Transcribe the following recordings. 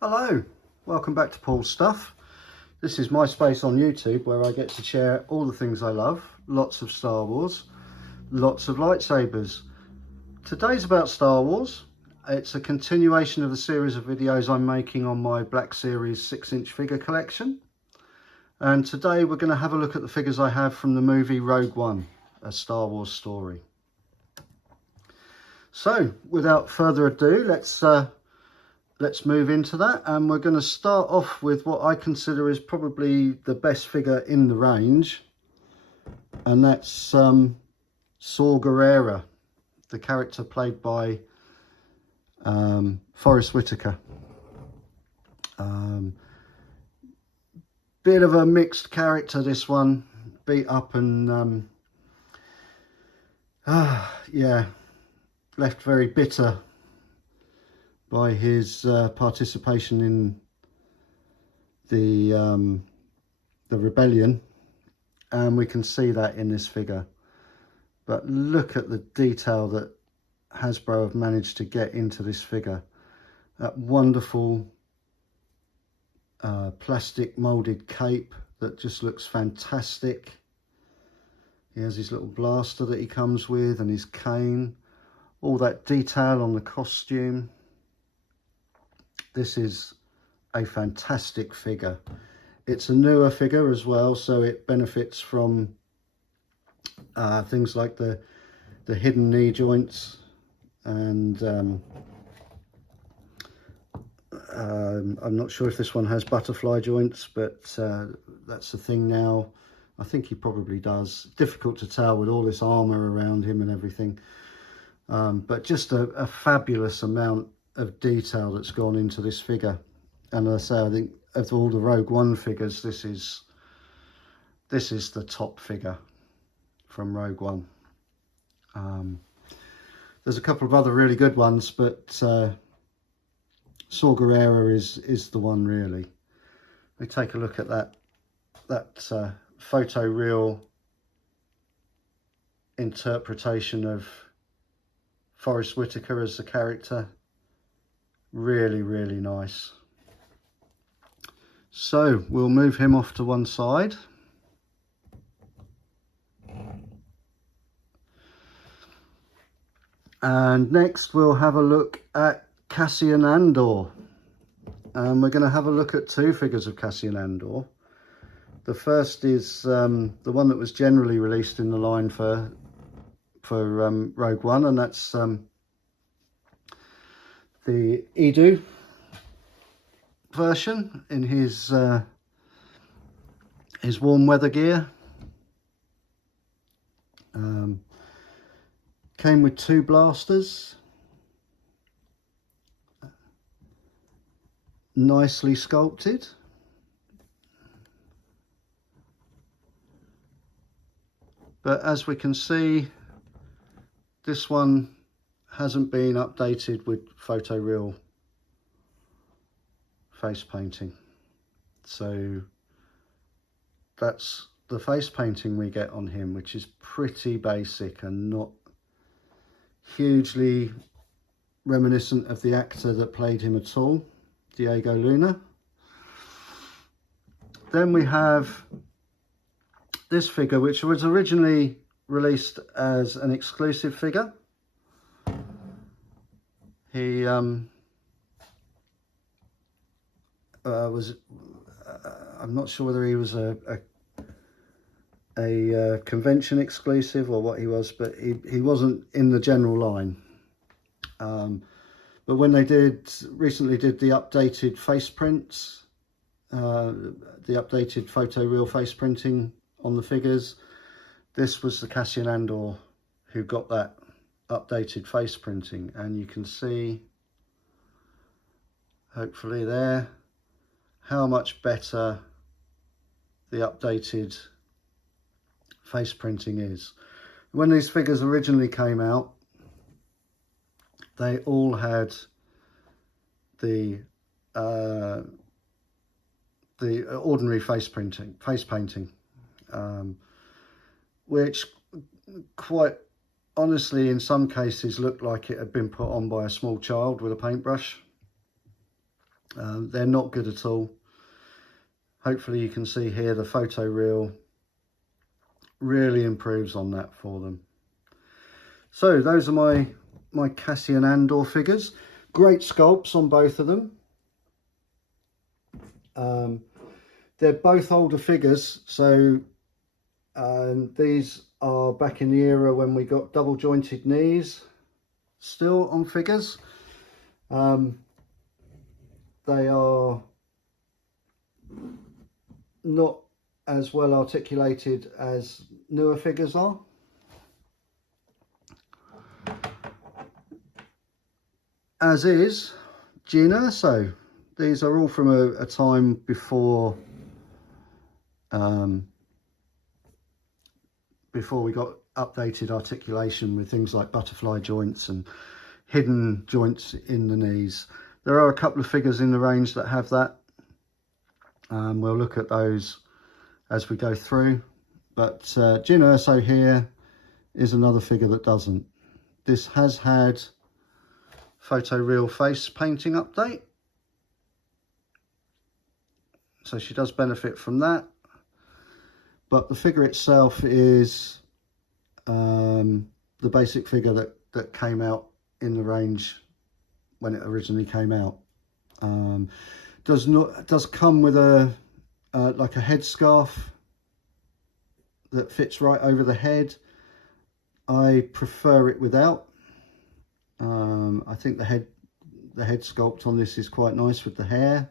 Hello, welcome back to Paul's Stuff. This is my space on YouTube where I get to share all the things I love, lots of Star Wars, lots of lightsabers. Today's about Star Wars. It's a continuation of the series of videos I'm making on my Black Series 6-inch figure collection. And today we're going to have a look at the figures I have from the movie Rogue One, a Star Wars story. So without further ado, let's move into that, and we're going to start off with what I consider is probably the best figure in the range, and that's Saw Gerrera, the character played by Forrest Whitaker. Bit of a mixed character, this one, beat up and yeah, left very bitter by his participation in the rebellion, and we can see that in this figure. But look at the detail that Hasbro have managed to get into this figure. That wonderful plastic molded cape that just looks fantastic. He has his little blaster that he comes with and his cane. All that detail on the costume. This is a fantastic figure. It's a newer figure as well, so it benefits from things like the hidden knee joints, and I'm not sure if this one has butterfly joints, but that's the thing now. I think he probably does. Difficult to tell with all this armor around him and everything, but just a fabulous amount of detail that's gone into this figure. And as I say, I think of all the Rogue One figures, this is the top figure from Rogue One. There's a couple of other really good ones, but Saw Gerrera is the one really. We take a look at that photo real interpretation of Forrest Whitaker as the character. Really, really nice. So we'll move him off to one side. And next we'll have a look at Cassian Andor. And we're going to have a look at two figures of Cassian Andor. The first is the one that was generally released in the line for Rogue One, and that's the Edu version in his warm weather gear. Came with two blasters, nicely sculpted. But as we can see, this one hasn't been updated with photoreal face painting. So that's the face painting we get on him, which is pretty basic and not hugely reminiscent of the actor that played him at all, Diego Luna. Then we have this figure, which was originally released as an exclusive figure. He was, I'm not sure whether he was a convention exclusive or what he was, but he wasn't in the general line. But when they recently did the updated face prints, the updated photoreal face printing on the figures, this was the Cassian Andor who got that updated face printing, and you can see hopefully there how much better the updated face printing is. When these figures originally came out, they all had the ordinary face painting, which quite honestly in some cases looked like it had been put on by a small child with a paintbrush. They're not good at all. Hopefully you can see here the photo reel really improves on that for them. So those are my Cassian Andor figures. Great sculpts on both of them. They're both older figures, so these are back in the era when we got double jointed knees still on figures. They are not as well articulated as newer figures are. As is Jyn Erso. These are all from a time before before we got updated articulation with things like butterfly joints and hidden joints in the knees. There are a couple of figures in the range that have that. We'll look at those as we go through, but Jyn Erso here is another figure that doesn't. This has had photo real face painting update, so she does benefit from that, but the figure itself is the basic figure that came out in the range when it originally came out. Does come with a like a headscarf that fits right over the head. I prefer it without. I think the head sculpt on this is quite nice with the hair,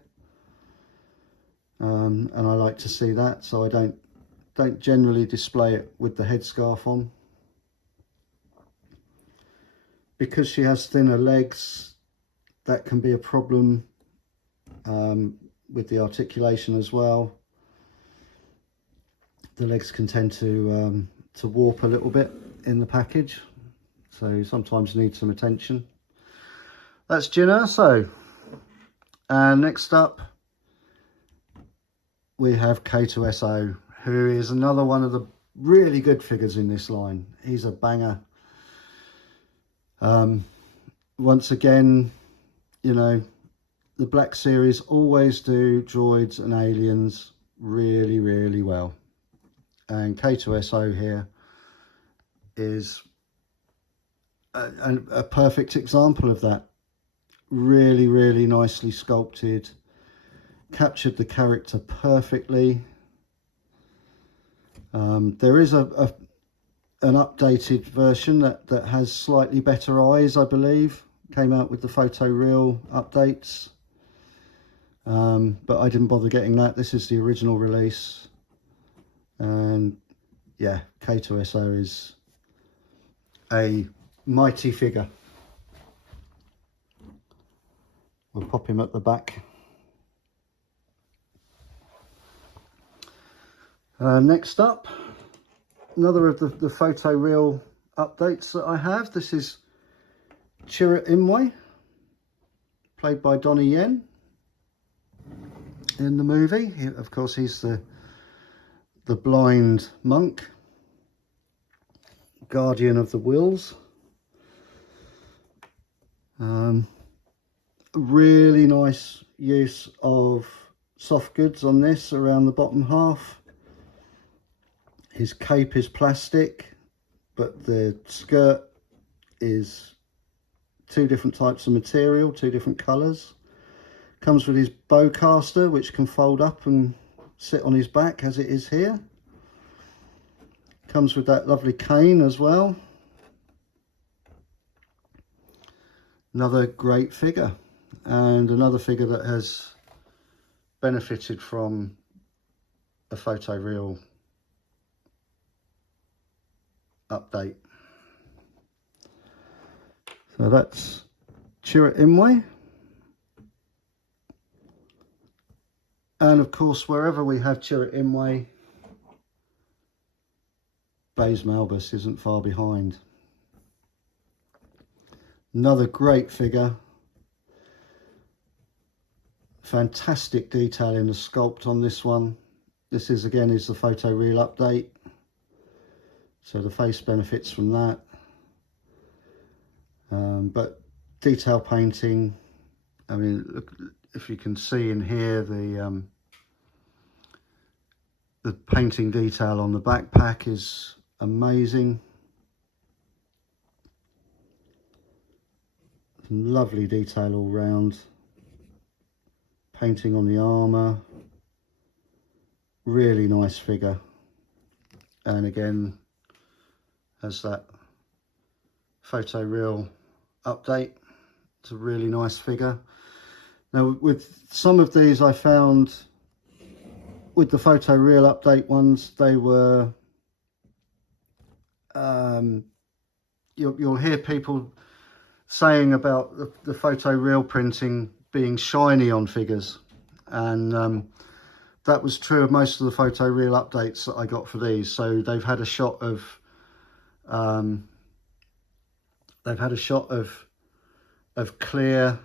and I like to see that, so I don't generally display it with the headscarf on. Because she has thinner legs, that can be a problem with the articulation as well. The legs can tend to warp a little bit in the package, so sometimes need some attention. That's Jyn Erso. And next up we have K2SO, who is another one of the really good figures in this line. He's a banger. Once again, you know, the Black Series always do droids and aliens really, really well. And K2SO here is a perfect example of that. Really, really nicely sculpted. Captured the character perfectly. There is an updated version that has slightly better eyes, I believe. Came out with the photo real updates. But I didn't bother getting that. This is the original release. And yeah, K2SO is a mighty figure. We'll pop him at the back. Next up, another of the photo real updates that I have. This is Chirrut Imwe, played by Donnie Yen in the movie. Of course, he's the blind monk, guardian of the wills. Really nice use of soft goods on this around the bottom half. His cape is plastic, but the skirt is two different types of material, two different colours. Comes with his bowcaster, which can fold up and sit on his back as it is here. Comes with that lovely cane as well. Another great figure, and another figure that has benefited from a photo real update. So that's Chirrut Imwe. And of course, wherever we have Chirrut Imwe, Baze Malbus isn't far behind. Another great figure. Fantastic detail in the sculpt on this one. This is again the photo real update, so the face benefits from that. But detail painting, I mean, look, if you can see in here, the painting detail on the backpack is amazing. Some lovely detail all round. Painting on the armour. Really nice figure. And again, has that photo real update. It's a really nice figure. Now with some of these I found with the photo real update ones, they were you'll hear people saying about the photo real printing being shiny on figures, and that was true of most of the photo real updates that I got for these. So they've had a shot of clear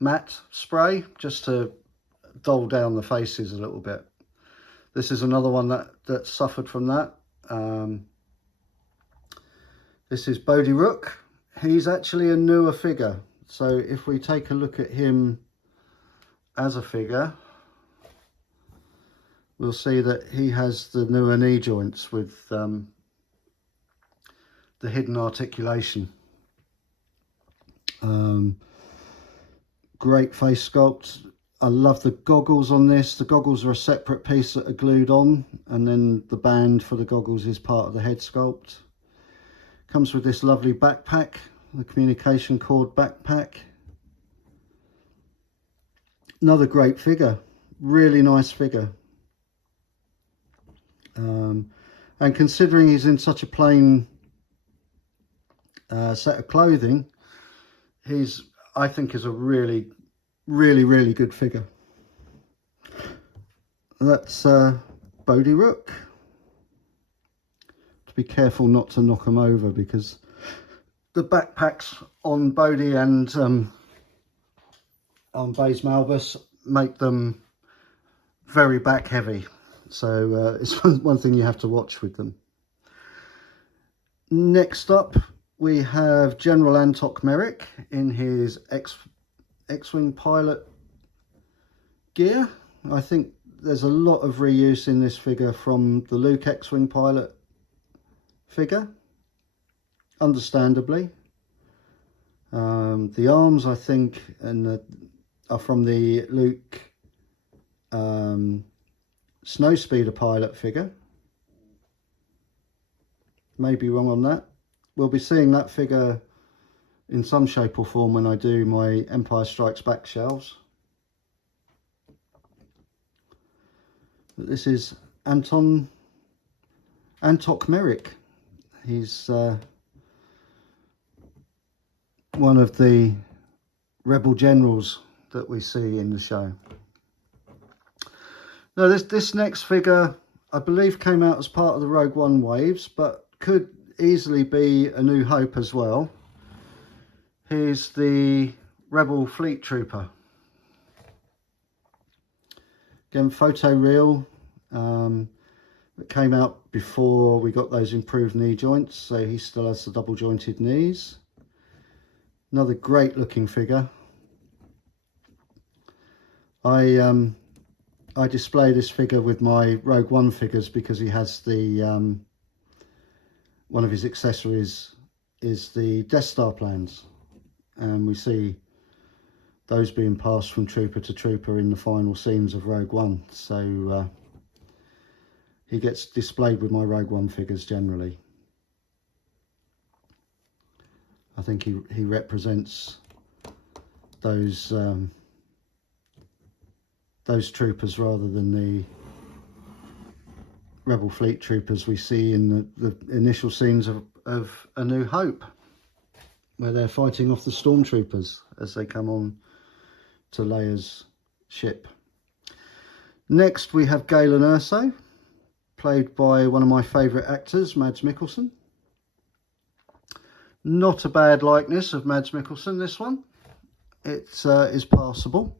matte spray just to dull down the faces a little bit. This is another one that suffered from that. This is Bodhi Rook. He's actually a newer figure. So if we take a look at him as a figure, we'll see that he has the newer knee joints with the hidden articulation. Great face sculpt. I love the goggles on this. The goggles are a separate piece that are glued on, and then the band for the goggles is part of the head sculpt. Comes with this lovely backpack, the communication cord backpack. Another great figure, really nice figure. And considering he's in such a plain set of clothing, I think is a really good figure. That's Bodhi Rook. To be careful not to knock them over, because the backpacks on Bodhi and on Baze Malbus make them very back heavy. So it's one thing you have to watch with them. Next up, we have General Antok Merrick in his X-Wing pilot gear. I think there's a lot of reuse in this figure from the Luke X-Wing pilot figure, understandably. The arms, I think, are from the Luke Snowspeeder pilot figure. May be wrong on that. We'll be seeing that figure in some shape or form when I do my Empire Strikes Back shelves. But this is Antok Merrick. He's one of the rebel generals that we see in the show. Now this next figure, I believe, came out as part of the Rogue One waves, but could easily be A New Hope as well. Here's the Rebel Fleet Trooper. Again, photo real. It came out before we got those improved knee joints, so he still has the double jointed knees. Another great looking figure. I display this figure with my Rogue One figures because he has the one of his accessories is the Death Star plans, and we see those being passed from trooper to trooper in the final scenes of Rogue One. So he gets displayed with my Rogue One figures generally. I think he represents those troopers rather than the Rebel Fleet troopers we see in the initial scenes of A New Hope, where they're fighting off the stormtroopers as they come on to Leia's ship. Next we have Galen Erso, played by one of my favourite actors, Mads Mikkelsen. Not a bad likeness of Mads Mikkelsen, this one. It is passable.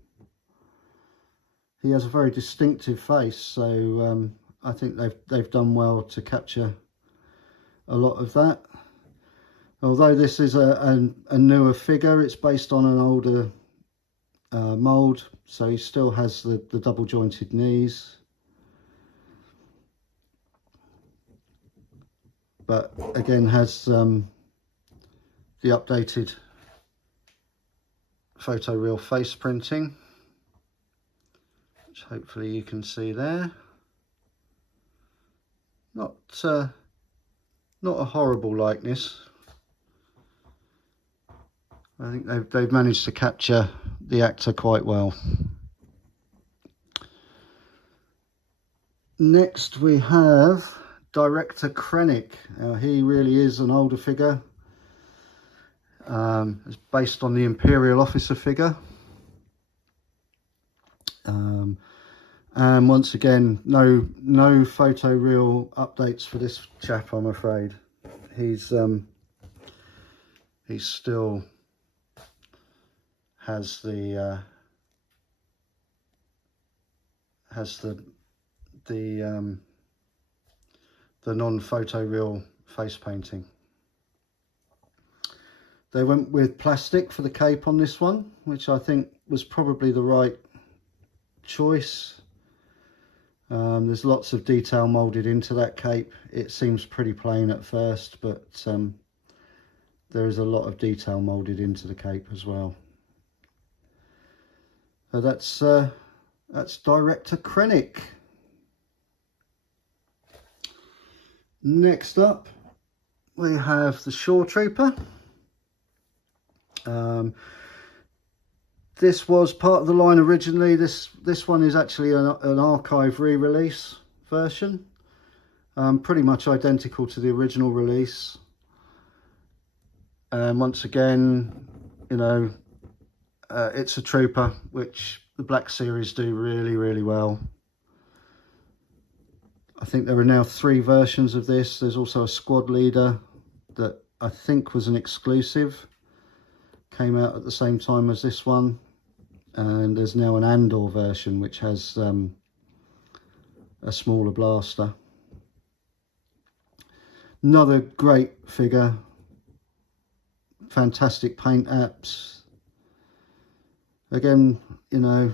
He has a very distinctive face, so I think they've done well to capture a lot of that. Although this is a newer figure, it's based on an older mould, so he still has the double jointed knees, but again has the updated photoreal face printing, which hopefully you can see there. Not a horrible likeness. I think they've managed to capture the actor quite well. Next we have Director Krennic. Now he really is an older figure. It's based on the Imperial officer figure. And once again, no photoreal updates for this chap, I'm afraid. He's still has the non-photoreal face painting. They went with plastic for the cape on this one, which I think was probably the right choice. There's lots of detail moulded into that cape. It seems pretty plain at first, but there is a lot of detail moulded into the cape as well. So that's Director Krennic. Next up, we have the Shore Trooper. This was part of the line originally. This one is actually an archive re-release version, pretty much identical to the original release. And once again, you know, it's a trooper, which the Black Series do really well. I think there are now 3 versions of this. There's also a squad leader that I think was an exclusive, came out at the same time as this one. And there's now an Andor version, which has a smaller blaster. Another great figure. Fantastic paint apps. Again, you know,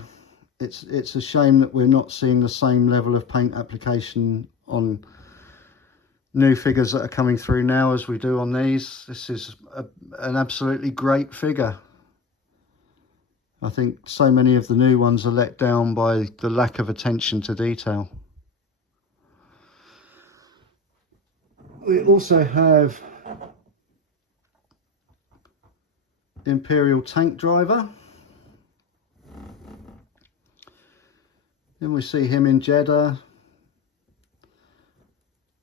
it's a shame that we're not seeing the same level of paint application on new figures that are coming through now as we do on these. This is an absolutely great figure. I think so many of the new ones are let down by the lack of attention to detail. We also have Imperial Tank Driver. Then we see him in Jeddah.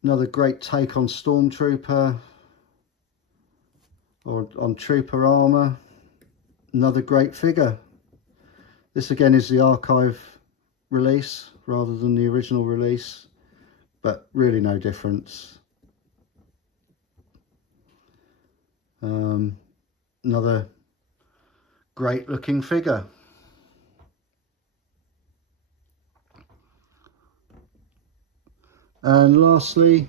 Another great take on Stormtrooper, or on Trooper armour. Another great figure. This again is the archive release rather than the original release, but really no difference. Another great looking figure. And lastly,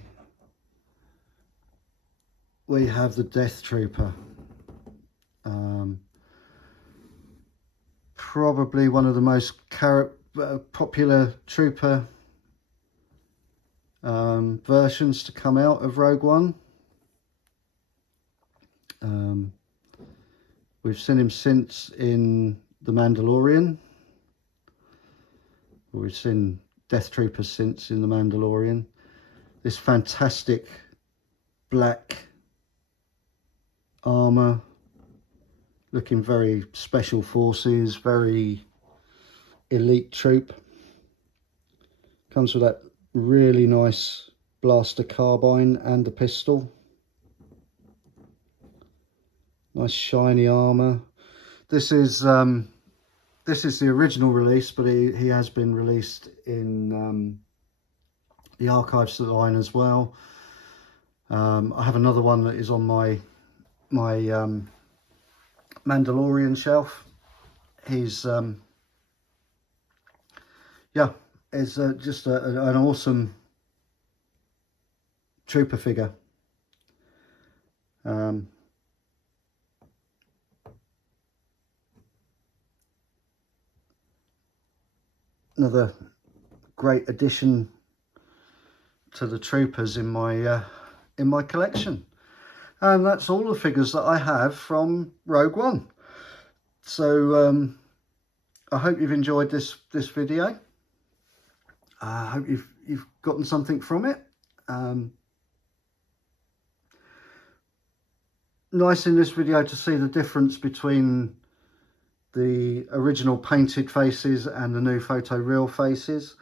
we have the Death Trooper. Probably one of the most popular trooper versions to come out of Rogue One. We've seen him since in The Mandalorian. We've seen Death Troopers since in The Mandalorian. This fantastic black armour, looking very special forces, very elite troop. Comes with that really nice blaster carbine and the pistol. Nice shiny armour. This is the original release, but he has been released in the archives line as well. I have another one that is on my Mandalorian shelf. He's yeah, is just an awesome trooper figure. another great addition to the troopers in my collection. And that's all the figures that I have from Rogue One. So I hope you've enjoyed this video. I hope you've gotten something from it. Nice in this video to see the difference between the original painted faces and the new photoreal faces.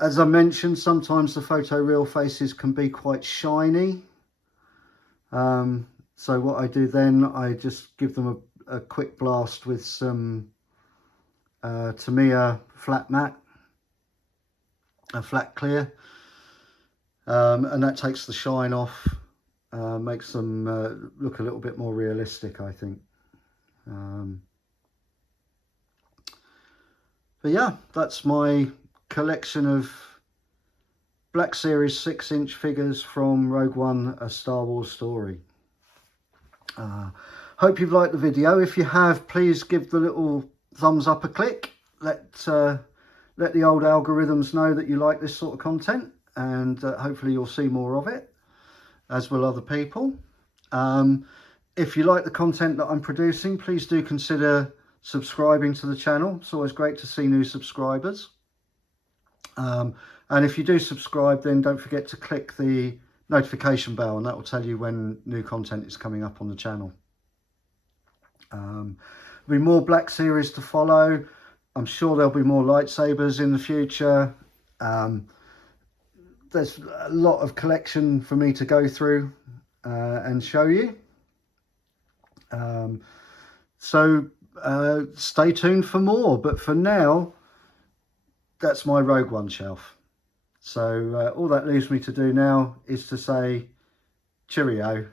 As I mentioned, sometimes the photoreal faces can be quite shiny. So what I do then, I just give them a quick blast with some Tamiya flat matte, a flat clear, and that takes the shine off, makes them look a little bit more realistic, I think. But yeah, that's my collection of Black Series 6-inch figures from Rogue One, A Star Wars Story. Hope you've liked the video. If you have, please give the little thumbs up a click. Let the old algorithms know that you like this sort of content, and hopefully you'll see more of it, as will other people. If you like the content that I'm producing, please do consider subscribing to the channel. It's always great to see new subscribers. And if you do subscribe, then don't forget to click the notification bell, and that will tell you when new content is coming up on the channel. There'll be more Black Series to follow. I'm sure there'll be more lightsabers in the future. There's a lot of collection for me to go through and show you. So stay tuned for more. But for now, that's my Rogue One shelf. So all that leaves me to do now is to say cheerio.